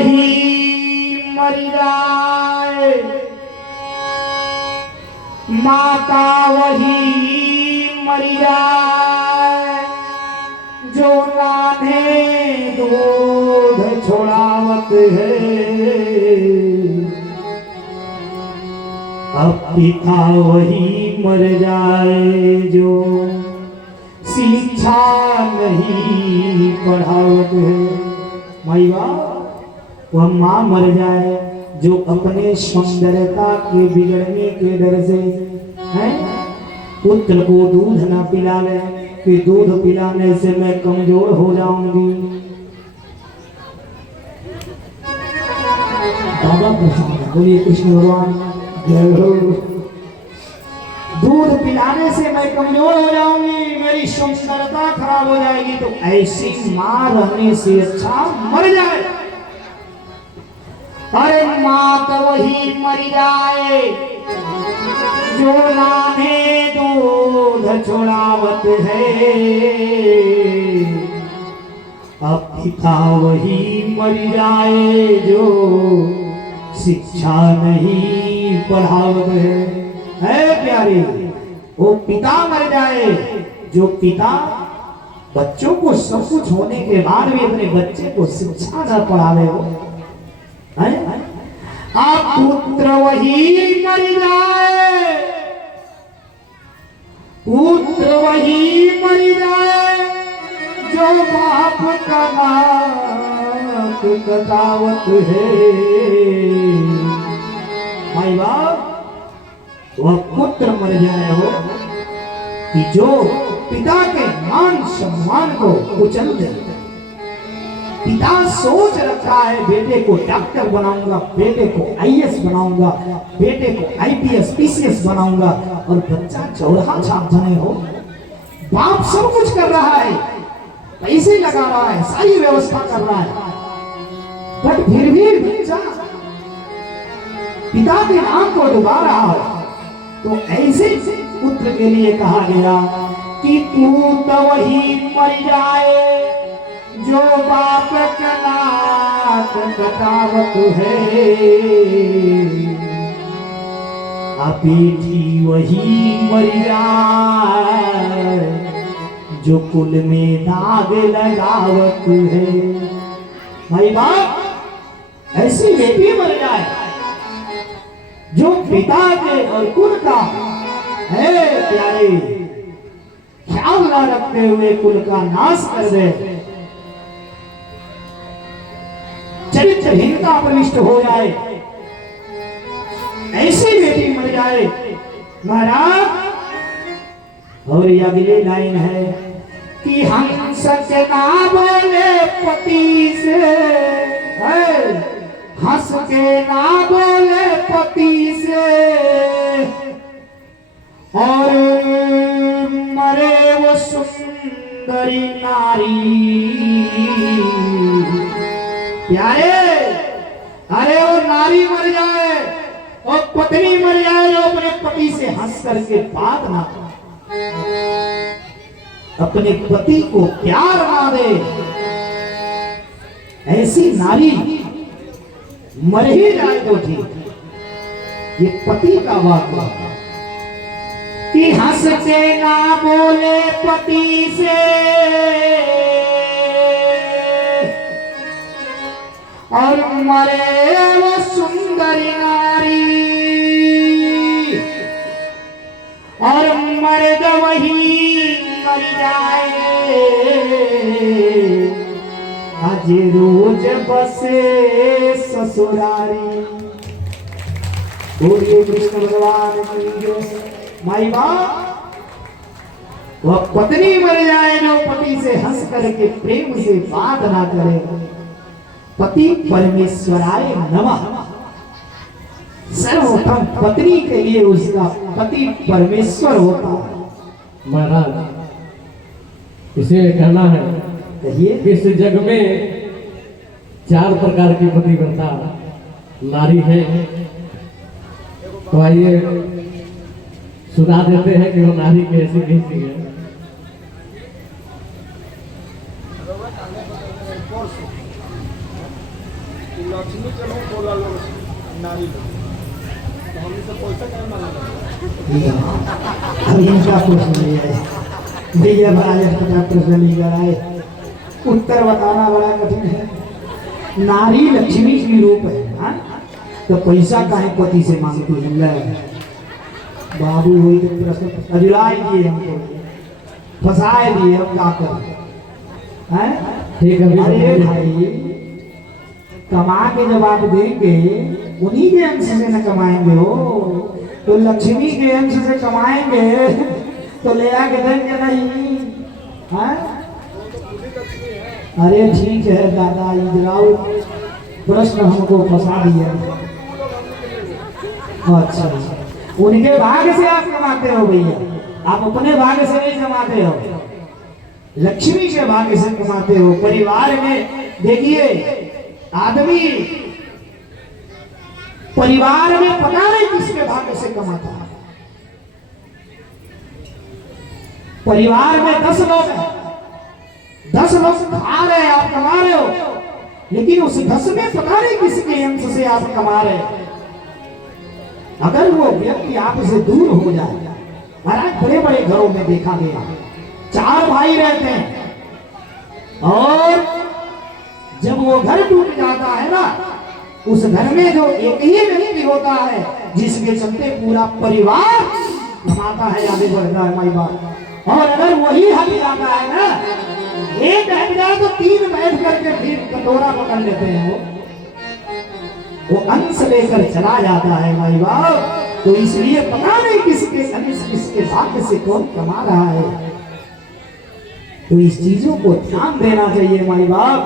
वही मर जाए, माता वही मर जाए, जो नाने दूध छोड़ावत है। अब पिता वही मर जाए, जो शिक्षा नहीं पढ़ावत है। माई बाप वह माँ मर जाए जो अपने सौंदर्यता के बिगड़ने के डर से हैं पुत्र को दूध न पिलावे कि दूध पिलाने से मैं कमजोर हो जाऊंगी। बाबा प्रसाद बोलिए कृष्ण भगवान जय हो। दूध पिलाने से मैं कमजोर हो जाऊंगी, मेरी सुंदरता खराब हो जाएगी, तो ऐसी मां रहने से अच्छा मर जाए। अरे मां तो वही मर जाए जो नाने दूध छोड़ावत है। अब पिता वही मर जाए जो शिक्षा नहीं पढ़ावत है प्यारे। वो पिता मर जाए जो पिता बच्चों को सब कुछ होने के बाद भी अपने बच्चे को शिक्षा न पढ़ावे हो। आप पुत्र वही मर जाए, पुत्र वही मर जाए जो बाप का नाक कटावत है। भाई बाप वह पुत्र मर जाए हो कि जो पिता के मान सम्मान को कुचल दे। पिता सोच रखा है बेटे को डॉक्टर बनाऊंगा, बेटे को आईएएस बनाऊंगा, बेटे को आईपीएस पीसीएस बनाऊंगा, और बच्चा चौराहा छाप बने हो। बाप सब कुछ कर रहा है, पैसे लगा रहा है, सारी व्यवस्था कर रहा है, बट फिर भी बच्चा पिता के नाम को डुबा रहा हो। तो ऐसे पुत्र के लिए कहा गया कि पुत्र वही मर जाए जो बाप का नाक कटावत है। बेटी वही मर जाए जो कुल में दाग लगावत है। भाई बाप ऐसी बेटी मर जाए जो पिता के और कुल का है प्यारे ख्याल न रखते हुए कुल का नाश कर दे, चरित्रहीनता प्रविष्ट हो जाए, ऐसी बेटी मर जाए महाराज। और ये अगली लाइन है कि हम सच ना बोले पति से, हंस के ना बोले पति से, और मरे वो सुंदरी नारी प्यारे। अरे वो नारी मर जाए और पत्नी मर जाए जो अपने पति से हंस करके बात ना करे, अपने पति को प्यार ना दे, ऐसी नारी मर ही जाए तो ठीक। ये पति का वाक्य कि हंस के ना बोले पति से, और मरे वो सुंदरी नारी, और मर्द वही मर जाए आज रोज बसे ससुरारी। बोलिए कृष्ण भगवान की। माई बाप वह पत्नी मर जाए जो पति से हंस करके प्रेम से बात ना करे। पति परमेश्वराय नमः। सर्वप्रथम पत्नी के लिए उसका पति परमेश्वर होता है। महाराज इसे कहना है इस जग में 4 प्रकार की पतिव्रता नारी है। तो आइए सुना देते हैं कि वो नारी कैसी कैसी है। लक्ष्मी के मुंह बोला लोग नारी लोग तो हमने से पैसा क्या मांगा अब इनका प्रश्न नहीं है, विजय महाराज का प्रश्न नहीं कराए, उत्तर बताना बड़ा कठिन है। नारी लक्ष्मी की रूप है, हाँ? तो पैसा काहे पति से मांगती है? ले बाबू हुई तो प्रश्न अजुलाई दिए हमको, फंसाए दिए, अब क्या करें? हैं? ठीक है अरे भाई, कमा के जब आप देंगे उन्हीं के अंश से न कमाएंगे हो, तो लक्ष्मी के अंश से कमाएंगे तो ले आके देंगे नहीं, हैं? अरे ठीक है दादा, इधराओ प्रश्न हमको फंसा दिया। अच्छा, उनके भाग्य से आप कमाते हो भैया, आप अपने भाग्य से नहीं कमाते हो, लक्ष्मी के भाग्य से कमाते हो। परिवार में देखिए, आदमी परिवार में पता नहीं किसके भाग्य से कमाता है। परिवार में 10 लोग हैं, 10 लोग खा रहे हैं, आप कमा रहे हो, लेकिन उस 10 में पता नहीं किसके अंश से आप कमा रहे हैं। अगर वो व्यक्ति आपसे दूर हो जाए, महाराज बड़े बड़े घरों में देखा गया, 4 भाई रहते हैं और जब वो घर टूट जाता है ना, उस घर में जो एक ही व्यक्ति होता है जिसके चलते पूरा परिवार कमाता है, आगे बढ़ता है माई बाप। और अगर वही हट जाता है ना, एक हट जाए तो 3 बैठ करके फिर कटोरा पकड़ लेते हैं, वो अंश लेकर चला जाता है माई बाप। तो इसलिए पता नहीं किसके अंश किसके भाग्य से कौन कमा रहा है, तो इस चीजों को ध्यान देना चाहिए माई बाप।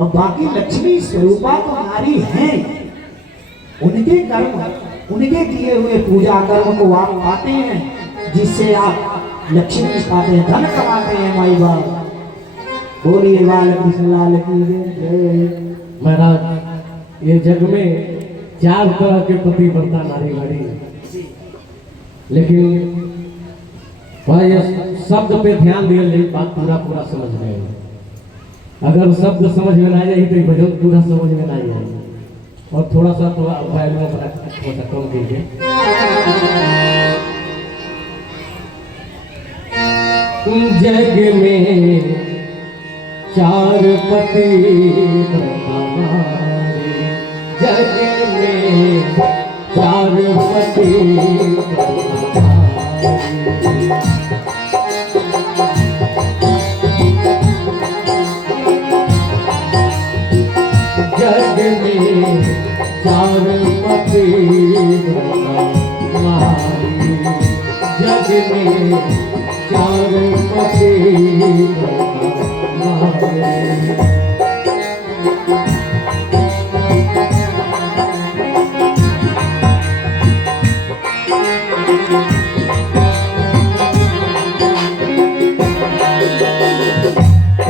और बाकी लक्ष्मी स्वरूपा तो नारी हैं, उनके कर्म, उनके किए हुए पूजा कर्म को आप पाते हैं, जिससे आप लक्ष्मी पाते हैं, धन कमाते हैं माई बाप। बोलिए बाल कृष्ण लाल की जय। महाराज, ये जग में 4 तरह के पतिव्रता नारी बड़ी, लेकिन वह ये शब्द पे ध्यान दिया, लेकिन बात पूरा समझ में आई। अगर शब्द समझ में ना जाए तो भजन पूरा समझ में ना जाए, और थोड़ा सा वैल्यू थोड़ा कम कीजिए। जग में 4 पतिव्रता नारी, जग में 4 पतिव्रता जग में 4 पतिव्रता नारी, जग में 4 पतिव्रता नारी।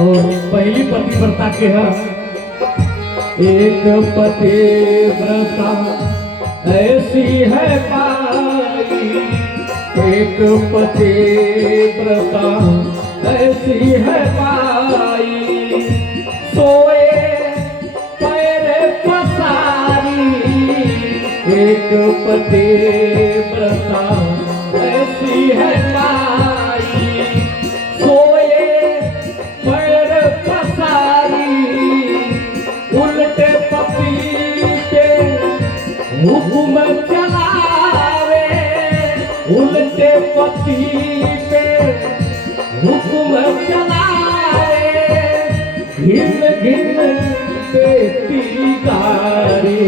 और पहली पतिव्रता के है, एक पतिव्रता ऐसी है पाई, एक पतिव्रता ऐसी है पाई, सोए पैर पसारी, एक पतिव्रता ऐसी है पाई, सोए पैर पसारी, उल्टे पपीते हुक्म चलावे, उल्टे पति पे हुक्म चलावे, घिन घिन देती गारी,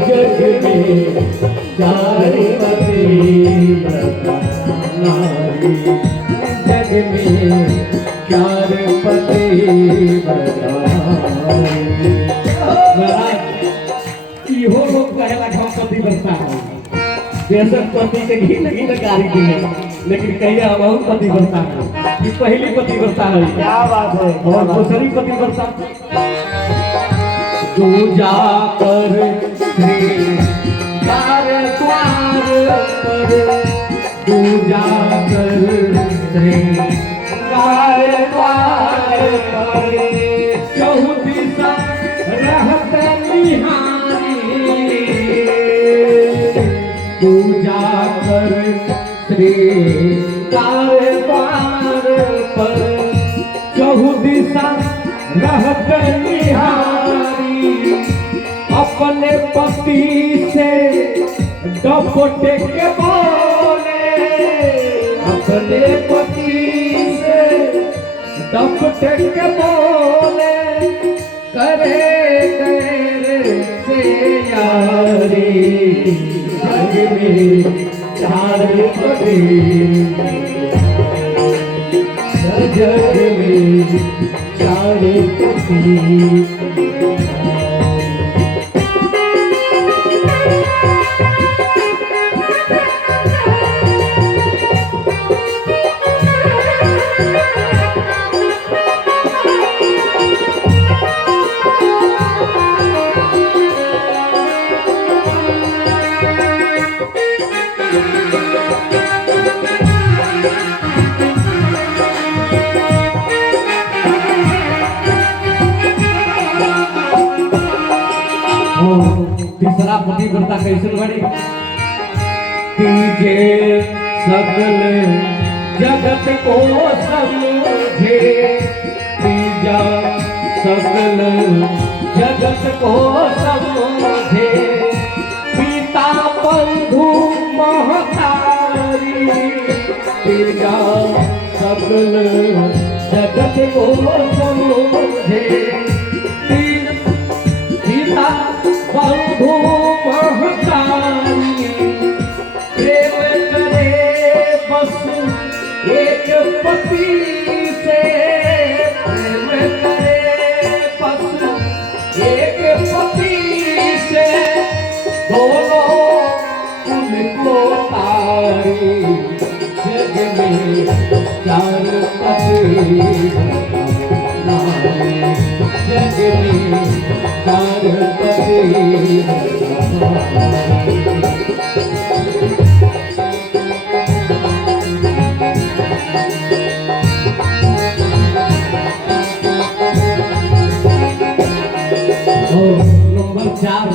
जग में 4 पतिव्रता नारी, जग में 4 पतिव्रता नारी। इहो लोग कहेला हम पतिव्रता है, बेशक पति के घिन घिन गारी दिए, लेकिन कहिए हम पतिव्रता है। ये पहली पतिव्रता है, क्या बात है। और दूसरी पतिव्रता, तू जाकर श्रृंगार द्वार पर, तू जाकर श्रृंगार द्वार पर, चहु दिशा रहते निहारी पूजा कर श्रृंगार द्वार पर चहु दिशा रहत निहारी अपने पति से डपटे के बोले अपने पति से डपटे के बोले करे गैर से यारी जग में चार पति जग में चार पति तीसरा पतिव्रता कैसे बड़ी तीजे सकल जगत को समझे तीजा सकल जगत को समझे पिता बंधु महतारी तीजा सकल जगत को समझे पिता बंधु महतारी प्रेम करे बस एक पति से प्रेम करे बस एक पति से दोनों उनको तारी जग में चार पति जग में चार नंबर 4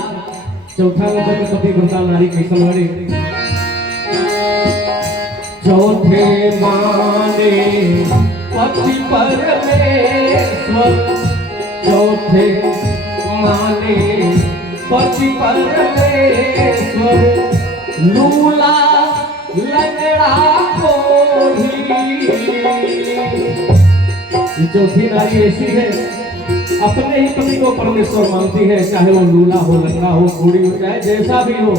चौथा नंबर के पतिव्रता नारी कैसन बड़ी चौथे माने पति परमेश्वर चौथे माने पति परमेश्वर लूला लंगड़ा कोढ़ी ये चौथी नारी ऐसी है अपने ही पति को परमेश्वर मानती है चाहे वो लूला हो लंगड़ा हो बूढ़ी हो चाहे जैसा भी हो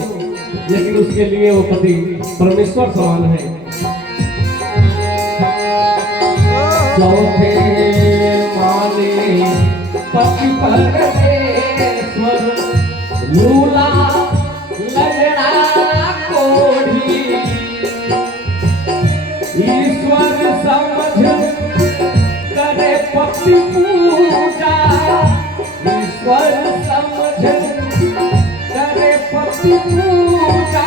लेकिन उसके लिए वो पति परमेश्वर समान है चौथे माने पति परमेश्वर लूला लंगड़ा कोढ़ी ईश्वर समझ करे पति पूजा ईश्वर समझ करे पति पूजा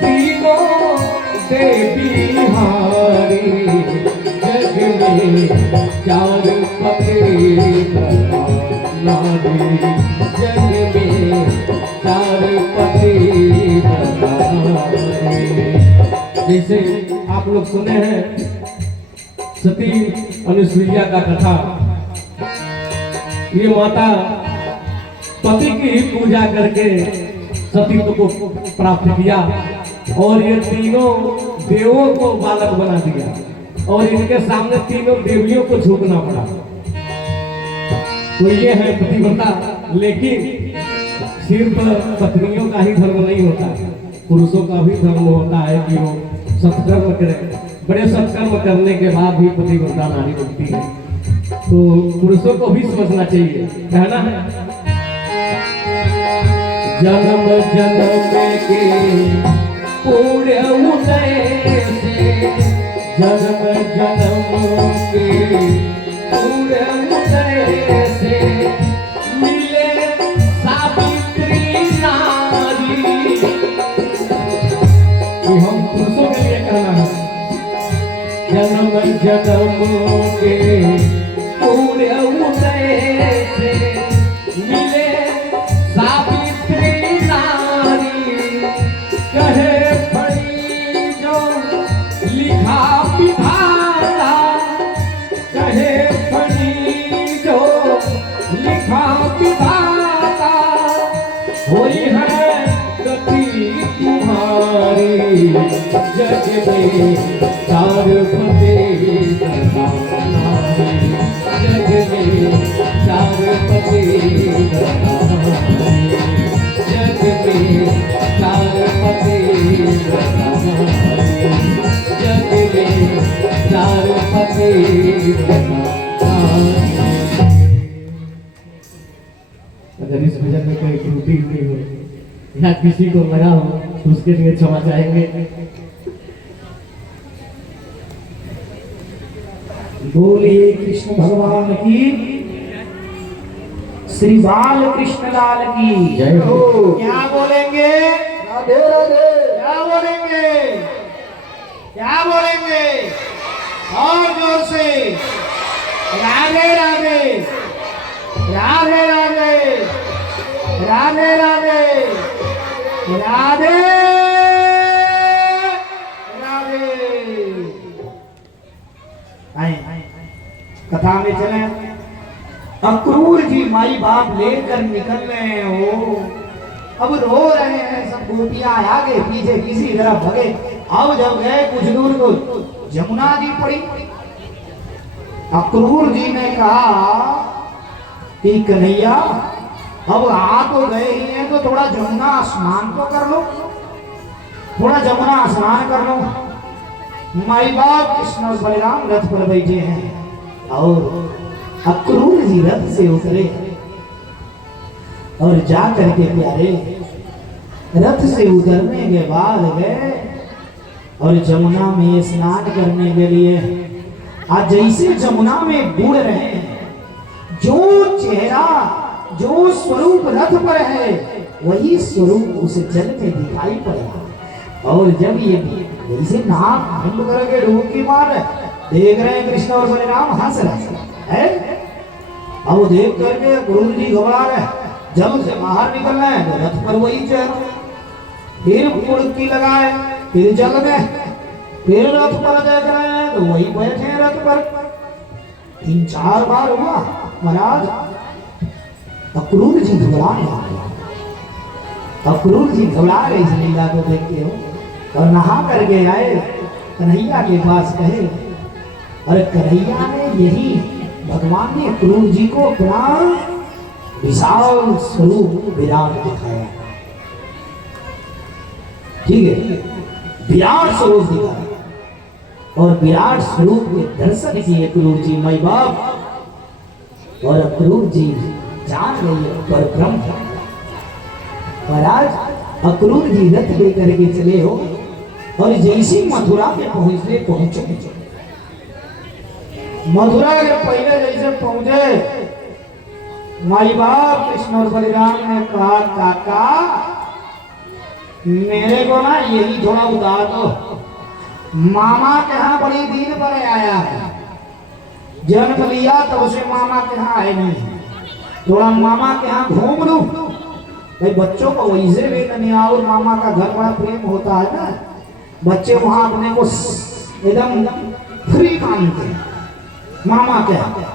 तीनों देवी हारी जग में चार पति नारी जग में चार पति जैसे आप लोग सुने हैं सती अनुसुईया का कथा ये माता पति की ही पूजा करके सतीत्व को प्राप्त किया और ये तीनों देवों को बालक बना दिया और इनके सामने तीनों देवियों को झुकना पड़ा तो ये है पतिव्रता लेकिन सिर्फ पत्नियों का ही धर्म नहीं होता पुरुषों का भी धर्म होता है कि वो सत्कर्म करें बड़े सत्कर्म करने के बाद भी पतिव्रता नारी बनती है तो पुरुषों को भी समझना चाहिए कहना है जन्म जन्म के पुण्य उदय से जन्म जन्म के पुण्य उदय से मिले सावित्री नारी कि हम पुरुषों के लिए कहना है जन्म जन्म के पुण्य उदय से मिले अगर इस भजन में कोई त्रुटि हुई हो या किसी को लगा हो तो उसके लिए क्षमा चाहेंगे। बोलिए कृष्ण भगवान की, श्री बाल कृष्ण लाल की जय हो। क्या बोलेंगे? राधे राधे। क्या बोलेंगे? क्या बोलेंगे? और जोर से राधे राधे, राधे राधे, राधे राधे, राधे राधे। आए कथा में चले। अक्रूर जी माई बाप लेकर निकल रहे हो, अब रो रहे हैं सब गोपियां आगे पीछे किसी तरह भगे। अब जब गए कुछ दूर को जमुना जी पड़ी। अक्रूर जी ने कहा कि कन्हैया अब आ तो गए ही हैं तो थोड़ा जमुना स्नान तो कर लो, थोड़ा जमुना स्नान कर लो। माई बाप कृष्ण और बलराम रथ पर बैठे हैं और अक्रूर जी रथ से उतरे और जा करके प्यारे रथ से उतरने के बाद गए और जमुना में स्नान करने के लिए। आज जैसे जमुना में बूढ़ रहे हैं, जो चेहरा जो स्वरूप रथ पर है वही स्वरूप उस जल में दिखाई पड़ा। और जब ये जैसे नाक बंद करके डुबकी मार देख रहे हैं कृष्ण और बलराम हंस रहे हैं। अब देख करके गुरु जी घबरा रहे, जब से बाहर निकल रहे हैं तो रथ पर वही चेहरा, फिर मुड़की लगाए, फिर जल में, फिर रथ पर देख रहे हैं तो वही बैठे रथ पर। 3-4 बार हुआ महाराज। अक्रूर जी घबरा गए, अक्रूर जी घबरा गए इस लीला को देखते हो और नहा करके आए कन्हैया के पास कहे। और कन्हैया ने यही भगवान ने अक्रूर जी को अपना विशाल स्वरूप विराट दिखाया। ठीक है, विराट स्वरूप दिखाया और विराट स्वरूप के दर्शन किए अक्रूर जी माई बाप। और अक्रूर जी जान गए पर ब्रह्म महाराज। अक्रूर जी रथ लेकर के चले हो और जैसे मथुरा में पहुंचे मथुरा के पहले जैसे पहुंचे माई बाप कृष्ण और बलराम ने कहा काका मेरे को ना यही थोड़ा उतार दो, मामा के यहाँ बड़ी दिन पर आया है, जन्म लिया तब से मामा के यहाँ आए नहीं, थोड़ा मामा के यहाँ घूम लूं। भाई बच्चों को वैसे भी नहीं और मामा का घर बड़ा प्रेम होता है ना, बच्चे वहां अपने को एकदम फ्री मानते हैं मामा के यहाँ।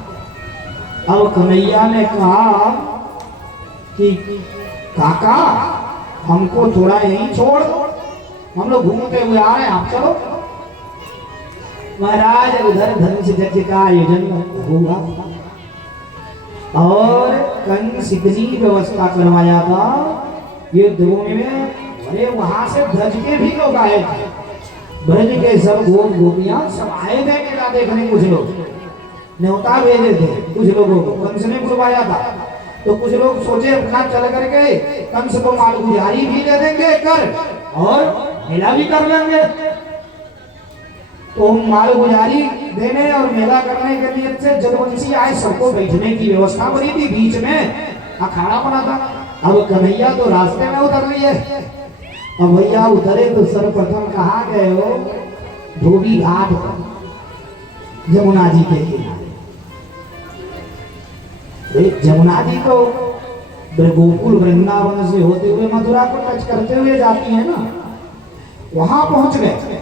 अब कन्हैया ने कहा कि काका हमको थोड़ा यहीं छोड़ दो, हम लोग घूमते हुए आ रहे हैं, आप चलो। महाराज उधर धनुष यज्ञ का आयोजन हुआ और कंस इतनी व्यवस्था करवाया था युद्ध भूमि में। अरे वहां से ब्रज के भी लोग आए थे, ब्रज के सब गोपियां सब आए थे मेला देखने। कुछ लोग न्योता भेजे थे, कुछ लोगों को कंस ने बुलवाया था, तो कुछ लोग सोचे अपना चल करके कंस को मालगुजारी भी दे देंगे कर और मेला भी कर लेंगे। तो मालगुजारी देने और मेला करने के लिए से जदवंशी आए, सबको बैठने की व्यवस्था बनी थी, बीच में अखाड़ा बना था। अब कन्हैया तो रास्ते में उतर लिए। अब भैया उतरे तो सर्वप्रथम कहाँ गए हो? धोबी घाट पर, जमुना जी के किनारे। जमुना जी तो गोकुल वृंदावन से होते हुए मथुरा को टच करते हुए जाती है ना, वहां पहुंच गए।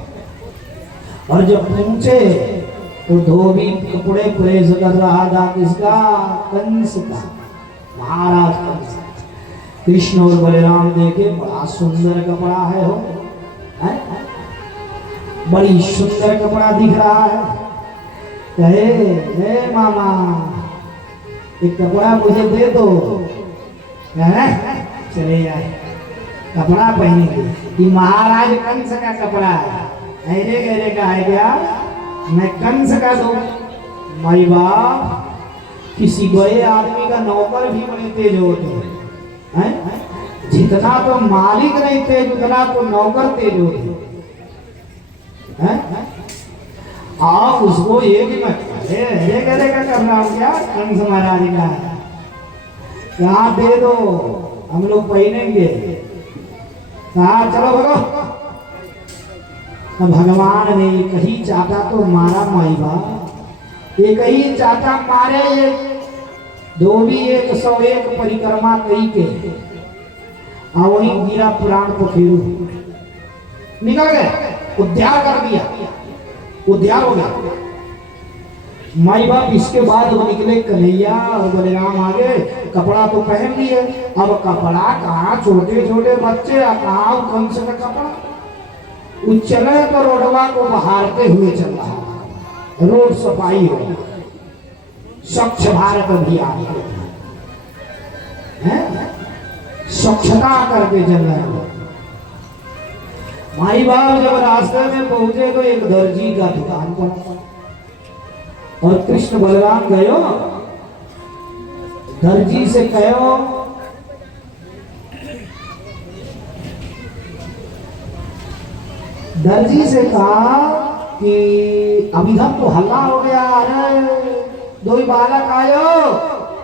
और जब पहुंचे तो धोबी कपड़े प्रेस कर रहा था किसका? कंस का, महाराज कंस। कृष्ण और बलराम देखे बड़ा सुंदर कपड़ा है हो, है? बड़ी सुंदर कपड़ा दिख रहा है। कहे हे मामा एक कपड़ा मुझे दे दो, चले जाए कपड़ा पहनेंगे कि महाराज कंस का कपड़ा है, अरे अरे का है क्या? मैं कंस का दूं? माई बाप किसी बड़े आदमी का नौकर भी बड़े तेज होते हैं। जितना तो मालिक नहीं तेज उतना तो नौकर तेज होते हैं। आप उसको ये कि मैं अरे करेगा कर रहा हूँ क्या कंस महाराज का यहाँ दे दो हम लोग पहनेंगे। कहा चलो बोलो। तो भगवान ने एक ही चाटा तो मारा माई बाप, एक ही चाटा मारे ये धोबी 101 परिक्रमा कही के और वही गिरा पुराण को फेरू निकल गए, उद्धार कर दिया, उद्धार हो गया। माई बाप इसके बाद वो निकले कन्हैया और बलराम आगे, कपड़ा तो पहन लिए, अब कपड़ा कहाँ छोटे छोटे बच्चे कहाँ कंस का कपड़ा, वो चले तो रोडवा को बहारते हुए चल रहा, रोड सफाई हो, स्वच्छ भारत अभियान है, स्वच्छता करके चल रहे हो। माई बाप जब रास्ते में पहुंचे तो एक दर्जी का दुकान पर और कृष्ण बलराम गयो, दर्जी से कहो दर्जी से कहा कि अभी तक तो हल्ला हो गया, अरे दो ही बालक आयो,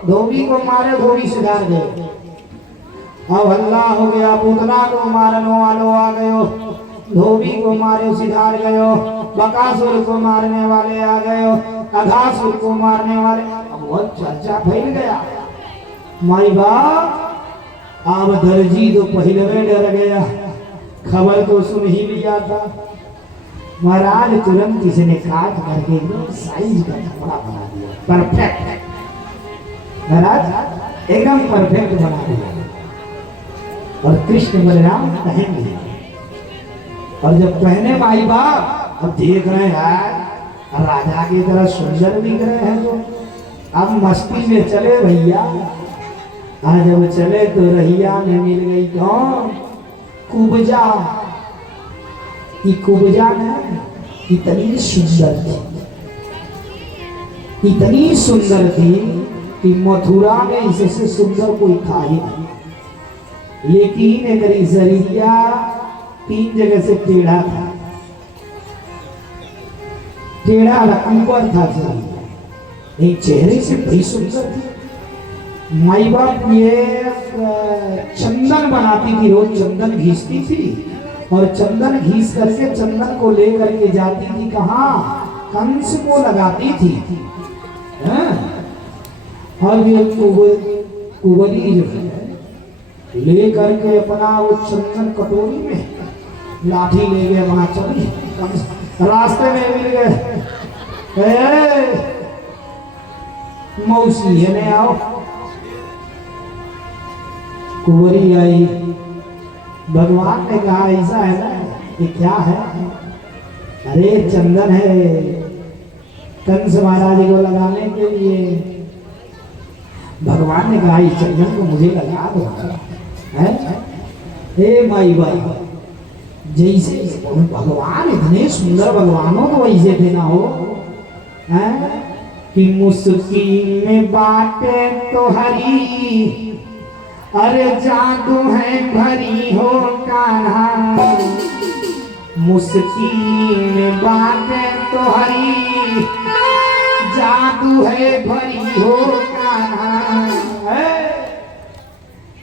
धोबी को मारे धोबी सुधार गए। अब हल्ला हो गया, पूतना को मारने वालों आ गयो, धोबी को मारे सिधार गयो, बकासुर को मारने वाले आ गयो, अघासुर को मारने वाले, अब बहुत चर्चा फैल गया। माई बाप अब दर्जी तो पहले में डर गया, खबर तो सुन ही लिया था। महाराज तुरंत किसी ने काट करके एकदम साइज का कपड़ा बना दिया, परफेक्ट, महाराज एकदम परफेक्ट बना दिया और कृष्ण बलराम पहन लिए। और जब पहने माई बाप अब देख रहे हैं राजा की तरह सुंदर दिख रहे हैं, तो अब मस्ती में चले भैया। आज जब चले तो रहिया में मिल गई कौन, कुब्जा। ये कुब्जा ने इतनी सुंदर थी, इतनी सुंदर थी कि मथुरा में इससे सुंदर कोई था ही नहीं। लेकिन एक जरिया 3 जगह से टेढ़ा था, टेढ़ा ऊपर था जरिया, एक चेहरे से बड़ी सुंदर थी। माई बाप ये चंदन बनाती थी, रोज चंदन घीसती थी और चंदन घीस करके चंदन को ले करके जाती थी कहाँ, कंस को लगाती थी। और ये कुंवरी जो है ले करके अपना वो चंदन कटोरी में लाठी ले गए, वहां चली, रास्ते में मिल गए, मौसी है ने आओ। कुंवरी आई, भगवान ने कहा ऐसा है ना, ये क्या है? अरे चंदन है कंस महाराज को लगाने के लिए। भगवान ने कहा इस चंदन को मुझे लगा दो है। हे माई बाई, जैसे भगवान इतने सुंदर भगवानों को वैसे देना हो है कि मुस्की में बाटे तो हरी, अरे जादू है भरी हो कान्हा, मुस्की में बातें तो हरी, जादू है भरी हो कान्हा।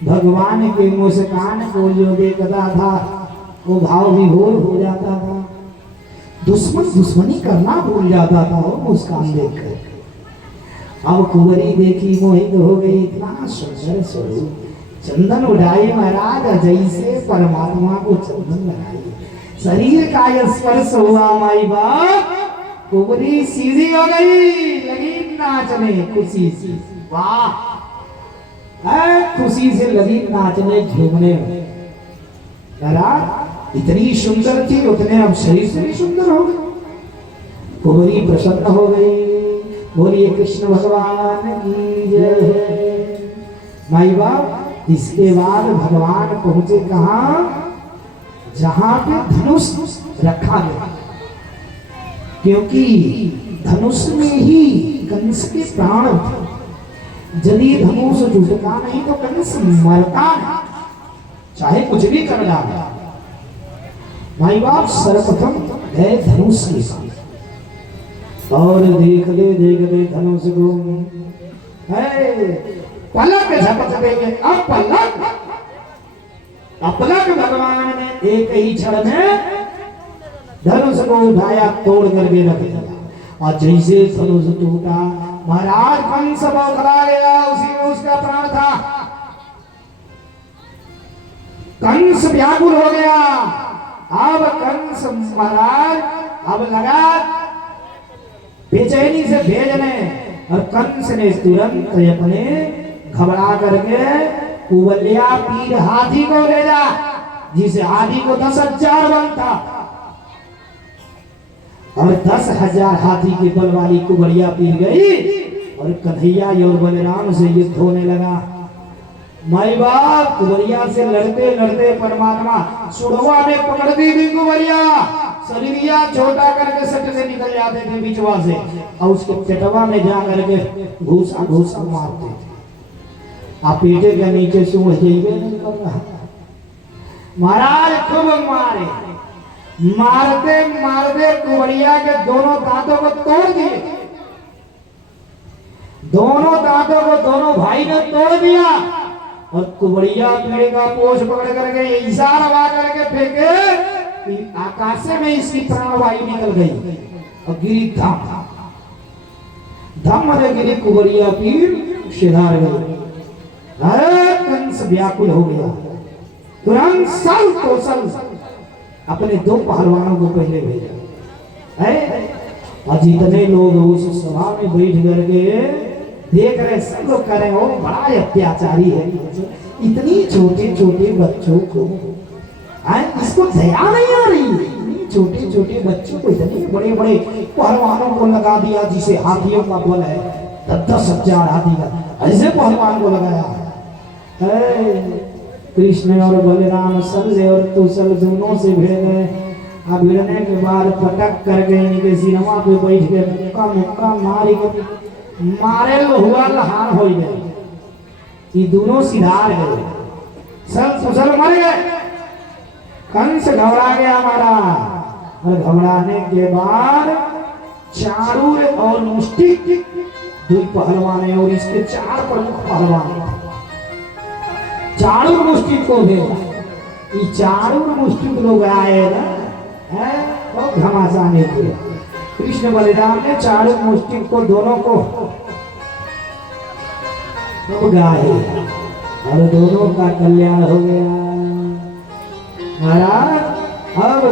भगवान के मुस्कान को जो देखता था वो भाव विभोर हो जाता था, दुश्मन दुश्मनी करना भूल जाता था वो मुस्कान देखकर। अब कुंवरी देखी मोहित हो गई, इतना सुंदर स्वरूप, चंदन उड़ाई महाराज जैसे परमात्मा को चंदन लगाई, शरीर का स्पर्श हुआ माई बाप, कुंवरी सीधी हो गई, लगी नाचने खुशी से। वाह, खुशी से लगी नाचने झूमने। इतनी सुंदर थी उतने अब शरीर से भी सुंदर हो गई। कुंवरी प्रसन्न हो गई, बोलिए कृष्ण भगवान की जय। माई बाप इसके बाद भगवान पहुंचे कहां, जहां पे धनुष रखा गया, क्योंकि धनुष में ही कंस के प्राण थे। यदि धनुष जुटता नहीं तो कंस मरता नहीं, चाहे कुछ भी कर डाला। माई बाप सर्वप्रथम गए धनुष के साथ और देख ले धनुष को पलक झपक देंगे। अब पलक भगवान ने एक ही क्षण में धनुष को उठाया, तोड़ करके रख दिया और जैसे धनुष टूटा महाराज कंस बौखला गया, उसी में उसका प्राण था। कंस व्याकुल हो गया। अब कंस महाराज अब लगा बेचैनी से भेजने, और कंस ने तुरंत अपने घबरा करके कुबलिया पीर हाथी को भेजा, जिस हाथी को 10,000 बल था, और 10,000 हाथी के बल वाली कुबलिया पीर गई और कन्हैया और बलराम से युद्ध होने लगा। माई बाप कुबलिया से लड़ते लड़ते परमात्मा सुड़वा में पकड़ दी थी कुबलिया, शरीरिया छोटा करके सट से निकल जाते थे बिचवा से, और उसके पेटवा में जा करके घूसा घूसा मारते थे। आप पेटे के नीचे सूढ़ जाइए नहीं कर रहा। महाराज खूब मारे, मारते मारते कुबलिया के दोनों दांतों को तोड़ दिए। दोनों दांतों को दोनों भाई ने तोड़ दिया और कुबलिया पीड़े का पोष पकड़ करके इशारा लगा करके फेंके कि आकाश में इसकी प्राणवायु निकल गई और गिरी धम धम में गिरी कुबलिया पीर सिधार गई। अरे कंस व्याकुल हो गया, तुरंत सल तो सल अपने 2 पहलवानों को पहले भेजा है। और जितने लोग उस सभा में बैठ करके देख रहे, सब लोग कह रहे हो बड़ा अत्याचारी है, इतनी छोटे छोटे बच्चों को इसको दया नहीं आ रही। छोटे छोटे बच्चों को इतने बड़े बड़े पहलवानों को लगा दिया, जिसे हाथियों का बल है 10,000 हाथी का, ऐसे पहलवान को लगाया। कृष्ण और बलराम सल और तुसल दोनों से भिड़ गए। अब भिड़ने के बाद पटक करके इनके सिनेमा पे बैठ के मुक्का मुक्का मारे हुआ लहान हो गए। ये दोनों सिधार गए, सल तुसल मर गए। कंस घबरा गया हमारा, और घबराने के बाद चारूर और मुष्टिक 2 पहलवान है, और इसके 4 प्रमुख पहलवान थे। चारूर मुष्टिक को भेजा। ये चारूर मुष्टिक लोग आए ना, है बहुत घमासाने थे। कृष्ण बलराम ने चारूर मुष्टिक को दोनों को गाए और दोनों का कल्याण हो गया। महाराज अब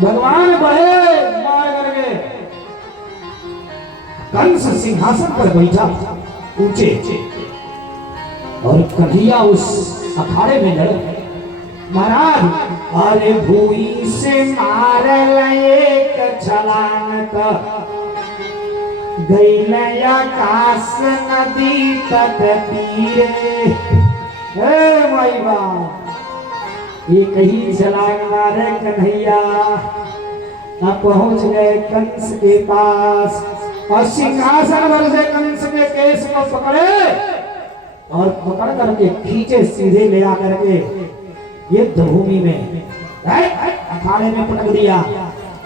भगवान बढ़े मार करके कंस सिंहासन पर बैठा ऊंचे, और कन्हैया उस अखाड़े में लड़े। महाराज अरे भूई से मार एक छलांग गई आकाश नदी तट तीरे। माई बाप एक ही छलांग मारे कन्हैया, पहुंच गए कंस के पास, और सिंहासन पर से कंस के केस को पकड़े और पकड़ करके खींचे सीधे ले आकर के युद्ध भूमि में अखाड़े में पटक दिया।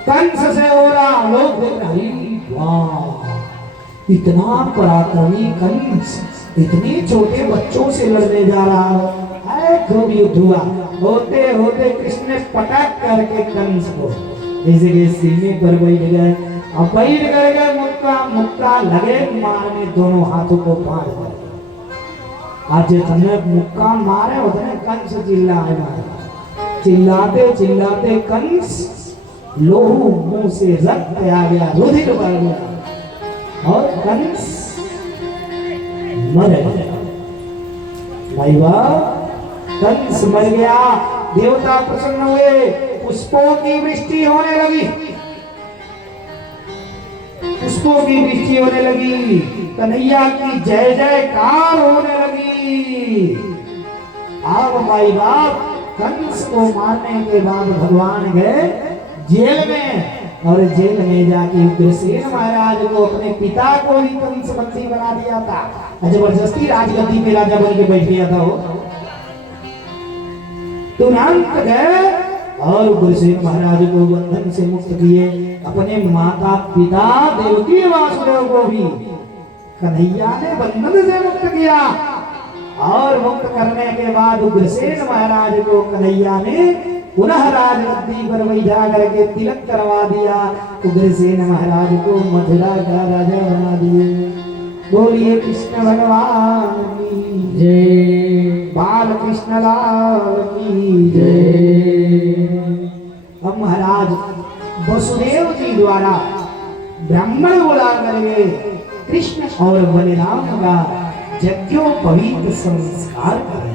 कंस से हो रहा लोग देख रहे, वाह इतना पराक्रमी कंस इतने छोटे बच्चों से लड़ने जा रहा है। खूब युद्ध हुआ, होते होते कृष्ण ने पटक करके कंस को जैसे के सीने पर बैठ गए, और बैठ करके मुक्का मुक्का लगे मारने, दोनों हाथों को बांध दिया। आज जितने मुक्का मारे उतने कंस चिल्लाए मारे, चिल्लाते चिल्लाते कंस लोहू मुंह से रक्त आ गया, रुधिर बह गया और कंस मर गया। भाई कंस मर गया। देवता प्रसन्न हुए, पुष्पों की वृष्टि होने लगी, पुष्पों की वृष्टि होने लगी, कन्हैया की जय जयकार होने लगी। अब भाई बाप कंस को मारने के बाद भगवान गए जेल में, और जेल में जाके उग्रसेन महाराज को अपने पिता को ही कंस बंदी बना दिया था, जबरदस्ती राजगद्दी पे राजा बन के बैठ गया था वो। तुरंत गए और उग्रसेन महाराज को बंधन से मुक्त किए। अपने माता पिता देवकी वासुदेव को भी कन्हैया ने बंधन से मुक्त किया। और मुक्त करने के बाद उग्रसेन महाराज को कन्हैया ने पुनः राजगद्दी पर बैठा करके तिलक करवा दिया। उग्रसेन महाराज को मथुरा का राजा बना दिए। बोलिए कृष्ण भगवान की जय। बाल कृष्ण लाल की जय। अब महाराज वसुदेव जी द्वारा ब्राह्मण बुला करके कृष्ण और बलराम का यज्ञोपवीत संस्कार करें।